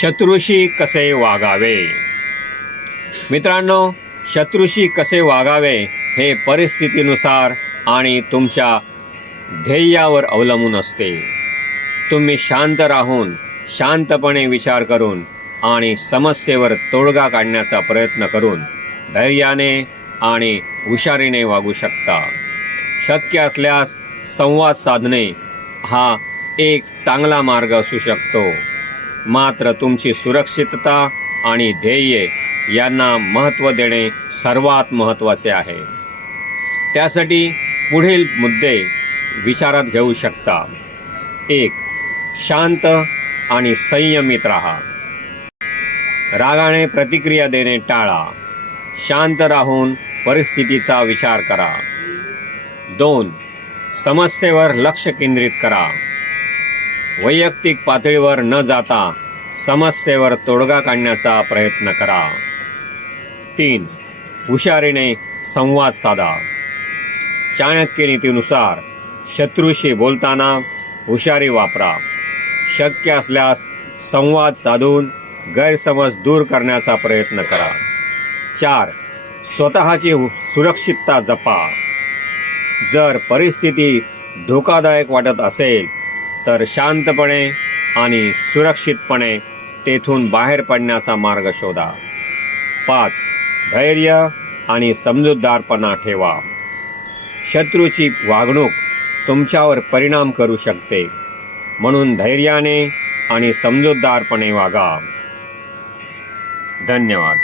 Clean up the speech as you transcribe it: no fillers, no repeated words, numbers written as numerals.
शत्रूशी कसे वागावे? मित्रांनो, शत्रूशी कसे वागावे हे परिस्थितीनुसार आणि तुमच्या ध्येयावर अवलंबून असते. तुम्ही शांत राहून, शांतपणे विचार करून आणि समस्येवर तोडगा काढण्याचा प्रयत्न करून धैर्याने आणि हुशारीने वागू शकता. शक्य असल्यास संवाद साधणे हा एक चांगला मार्ग असू शकतो. मात्र तुमची सुरक्षितता आणि ध्येय यांना महत्त्व देणे सर्वात महत्त्वाचे आहे. त्यासाठी पुढील मुद्दे विचारात घेऊ शकता. 1. शांत आणि संयमित राहा. रागाने प्रतिक्रिया देणे टाळा. शांत राहून परिस्थितीचा विचार करा. 2. समस्येवर लक्ष केंद्रित करा. वैयक्तिक पातळीवर न जाता समस्येवर तोडगा काढण्याचा प्रयत्न करा. 3. हुशारीने संवाद साधा. चाणक्य नीतीनुसार शत्रूशी बोलताना हुशारी वापरा. शक्य असल्यास संवाद साधून गैरसमज दूर करण्याचा प्रयत्न करा. 4. स्वतःची सुरक्षितता जपा. जर परिस्थिती धोकादायक वाटत असेल तर शांतपणे आणि सुरक्षितपणे तेथून बाहेर पडण्याचा मार्ग शोधा. 5. धैर्य आणि समजूतदारपणा ठेवा. शत्रूची वागणूक तुमच्यावर परिणाम करू शकते, म्हणून धैर्याने आणि समजूतदारपणे वागा. धन्यवाद.